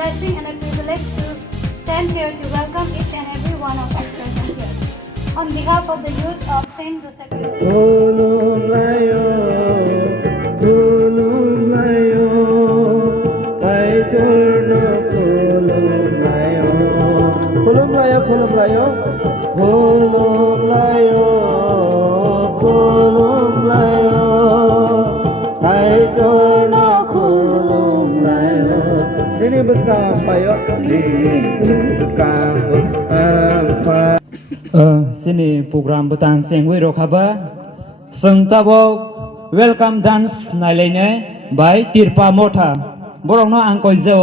blessing and a privilege to stand here to welcome each and every one of you present here. On behalf of the youth of Saint Joseph Parish, sini program betan sengwe rokaba sengtabo welcome dance nailene by tirpa motha borongno angkoi jo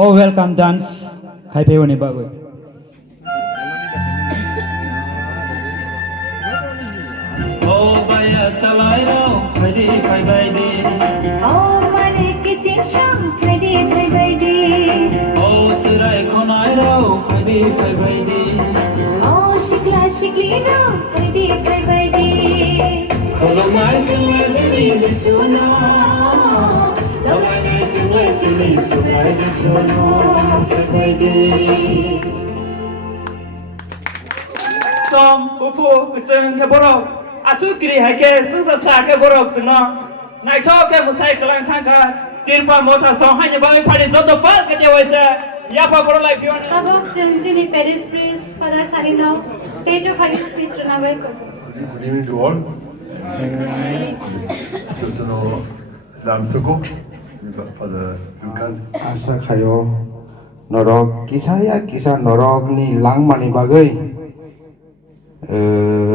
o welcome dance khaipewoni bagoi o baya salairo khadi khaibaidi o mane kiching sham khadi khaibaidi o sirai khonairo khadi khaibaidi Shikli no, khadi khaibaidi. Kolomai chingwe chingwe jisuno. Kolomai chingwe chingwe jisuno. Khaibaidi. Tom ufu kucheng ke borok. Atu kiri hake sungsa sa ke borok sino. Nai thok ke musai kalang thangka. Tirpa motha song hai ne bai phadi zoto fal ke dewaisa. Yapa boro lai pion. Tabok Jimjini Parish Priest Father Sarino, stage of Holy Speech Runaway Kozo. Good evening to all. Good to know Lam Suko for the Lukas. Asa kayo norok kisah norok ni lang mani bagai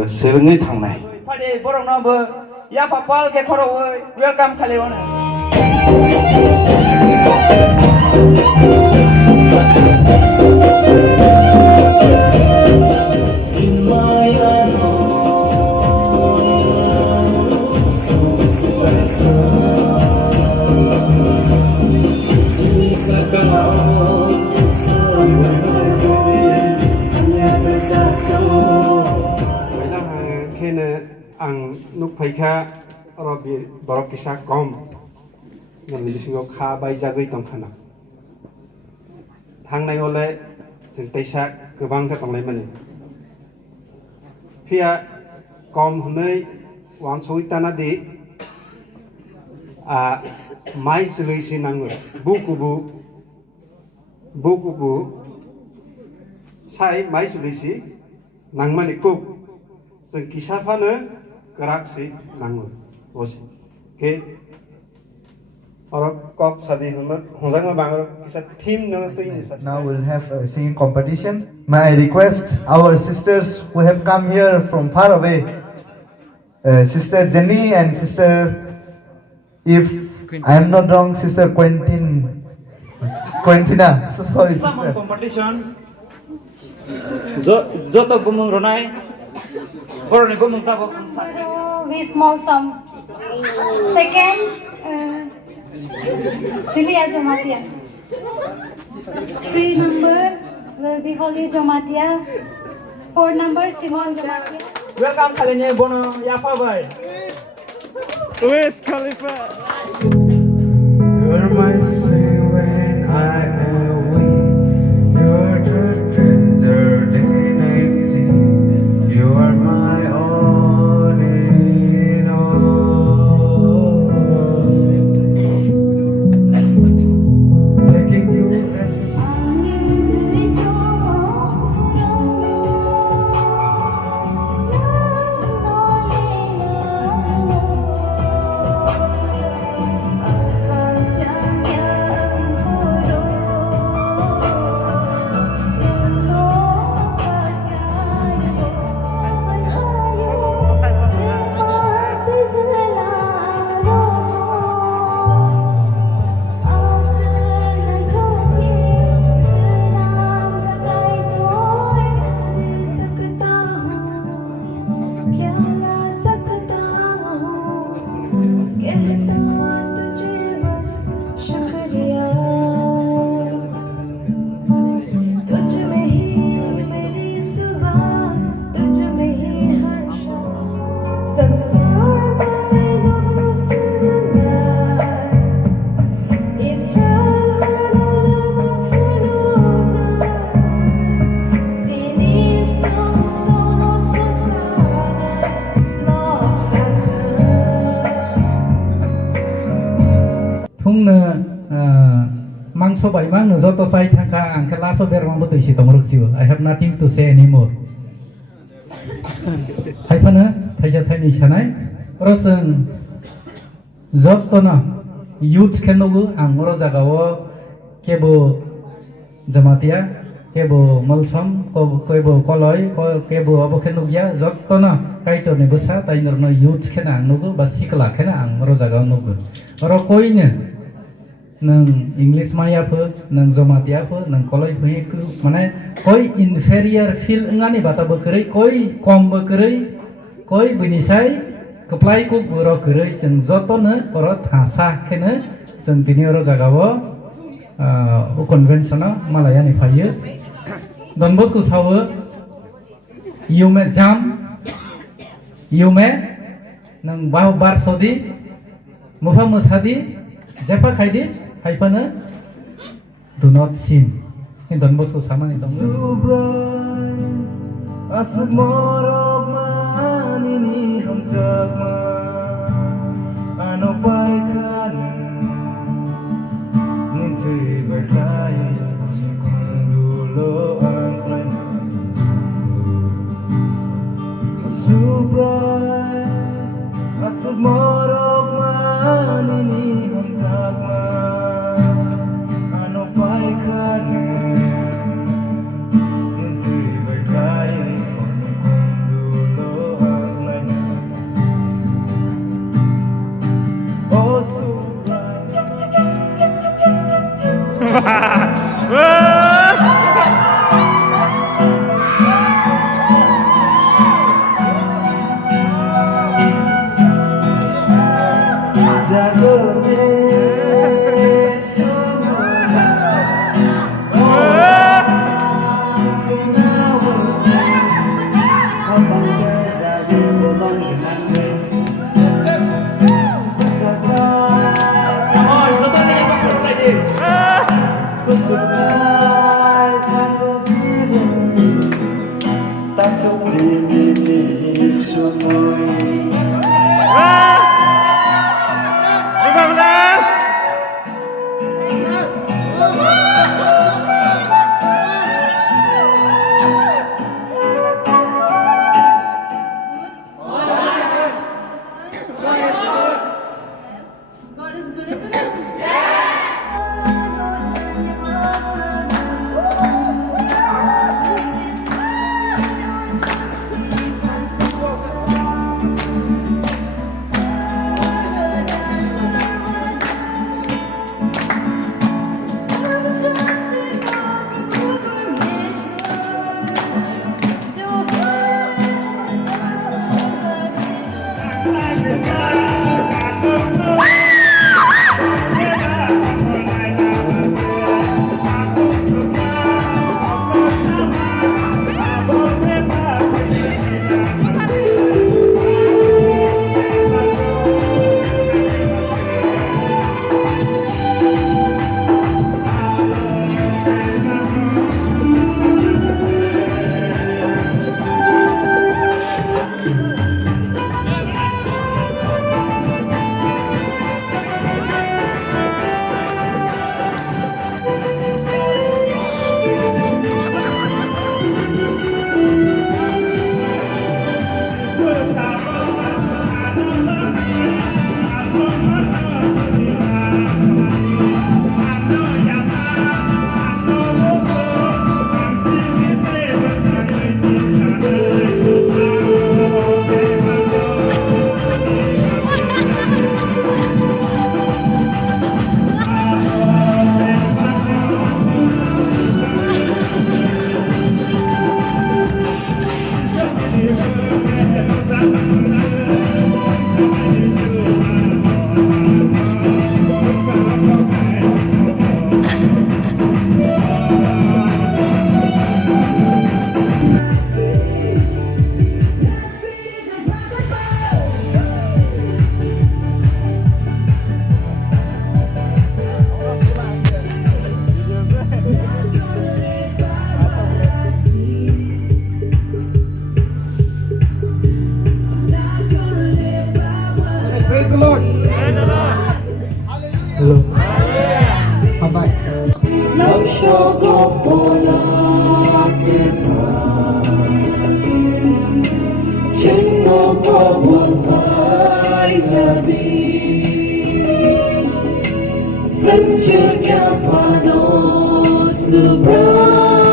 serengai thangnai. Phadi borok no bo yapa pal ke khoro welcome khaleona. Ang nuk paika robi borok kisah kom yang milisingok kha bai jagai tongkhana thangnai ole जों तैसा गोबां थांनाय माने फिया कम हनै वान सयताना दि माइ जोलैसि नाङो बुकुबु साइ माइ जोलैसि नांमाने cook जों किसाफानो गोराकसि नाङो बसे के Now we'll have a singing competition. May I request our sisters who have come here from far away, Sister Jenny and Sister, if I am not wrong, Sister Quentina. So sorry, Some Sister. competition. Zoto bumung ronai. Borone bumung tabok sung We small sum. Second, Silia Jomatia. 3 number will be Holy Jomatia. 4 number Simon Jomatia. Welcome kalinya bono yapa bai. With Khalifa. You're my strength when I am weak. You're the cleanser that I see. You are my all in all. Taking you mangso bai mang no joto sai thangka angka laso ber mang botoi si tomrok siu. I have nothing to say anymore. Haipana thaija thaini sanai rosen joto na youth kenogu angoro jagao kebo jamatia kebo molsam kebo koloi kebo abo kenugya joto na kaito ne besa tainor no youth kena angnogu ba sikla kena angoro jagao nogu oro koine nang English maya pho nang jomatia pho nang koloi pho mane koi inferior feel ngani bata bekerei koi kom bekerei koi benisai keplai ku guro kerei sing joto ne oro thasa kene sing tini oro jagao conventional malaya ni phaye Don Bosco sawo you may jump you may nang bahu bar sodi mufa musadi jepa khaidi haipana do not sin in Don Bosco sama ni tong asuk morok manini hamjak ma ano pai kan ninti berlai dulu angklai subrai asuk morok manini hamjak ma ano pai kan ninti berlai dulu angklai oh subrai jago God is good, isn't it? Yes! Dẫn chưa nhà và nó surprise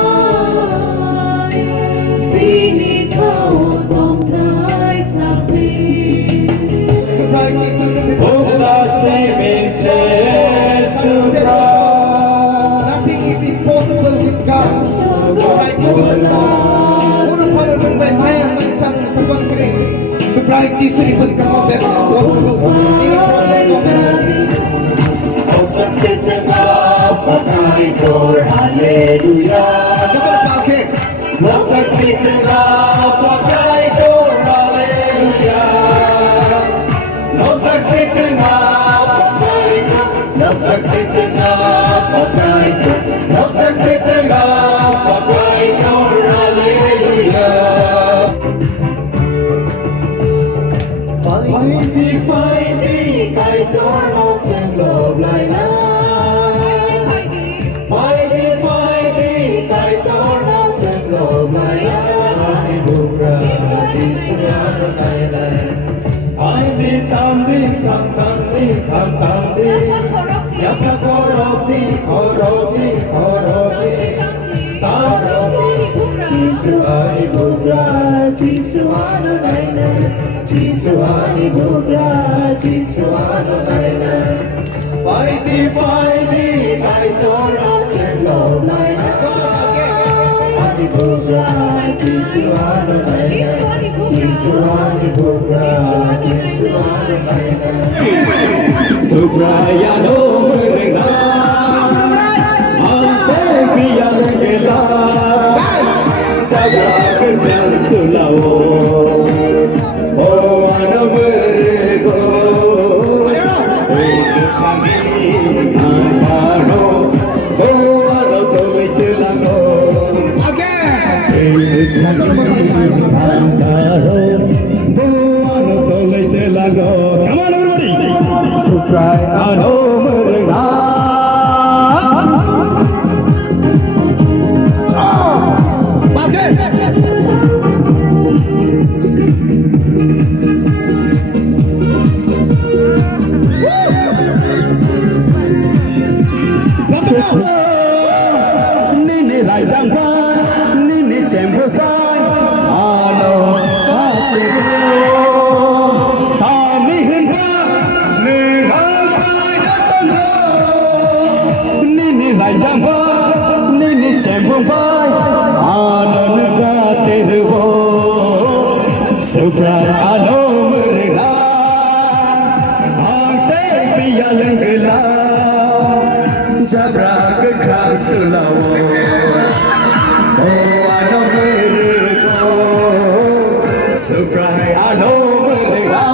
xin đi thao tòng thái sạc đi Nothing is impossible with God. Surprise Jesus was come back impossible. Fighting, cái door nó chẳng lộp lại Fighting, cái door nó chẳng lộp lại Hãy buông ra, chỉ xuống nó này này Hãy đi tam đi, tam đi Nhạc ta khó rộp đi Tam rộp đi Chỉ xuống hãy buông ra, chỉ xuống nó này này Chỉ xuống hãy buông ra, chỉ xuống nó này này Fighting, cái door nó chẳng lộp lại Hãy buông ra, chỉ xuống nó này này Chỉ xuống hãy buông ra, chỉ xuống nó này này Subrayano merena Ante piyanela Jaga kenyang sulao Oh ana merego Kami antaro Oh ana tobe telango Kami antaro Oh ana tobe telango Come on everybody Subrayano merena Nini lai dang ba, nini chem bu pai, ano ate ta ni hin ba, ni lai pai da tan do. Nini lai dang ba, nini chem bu pai, ano ni ka te do. Supra ano merena, ante piya lengla. Jabra ke krasulawo Oh ano mereko Supray ano mereka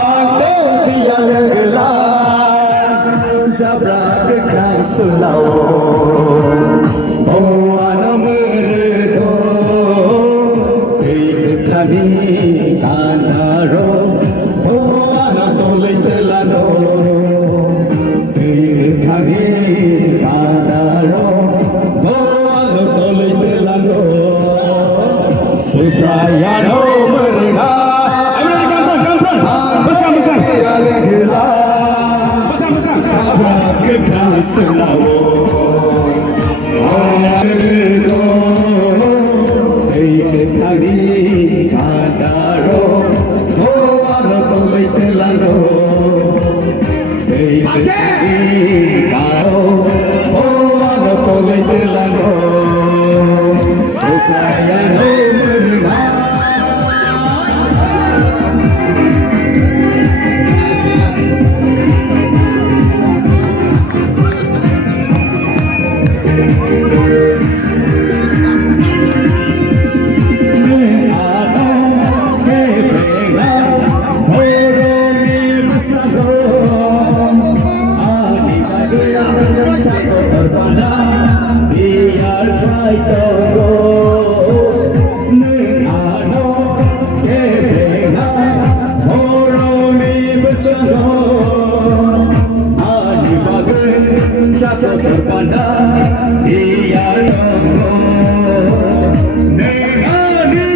Ando piya legla Jabra ke krasulawo Oh ano mereko Sikani kanaro Oh ano toleng telano Subrayano mereka Everybody come front Besar Sabra kekal selawo Alergo Seiketani kadaro Doano tolei telano Seiketani kadaro Doano tolei telano Subrayano Jatuh terpana Dia Negani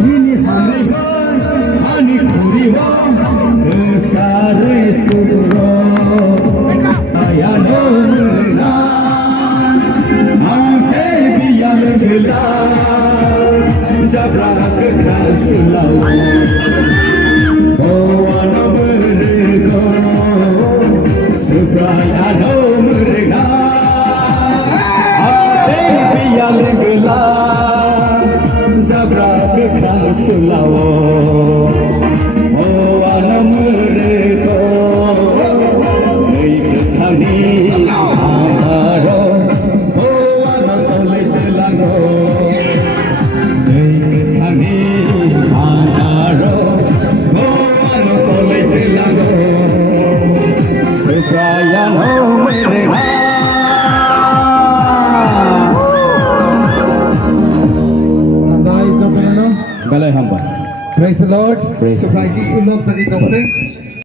Ini Hani Kuriwa Kesare Suro Ayano Mela Ante Biang Gela Jabra Kekasulau Praise the Lord. Praise the Lord. Praise the Lord.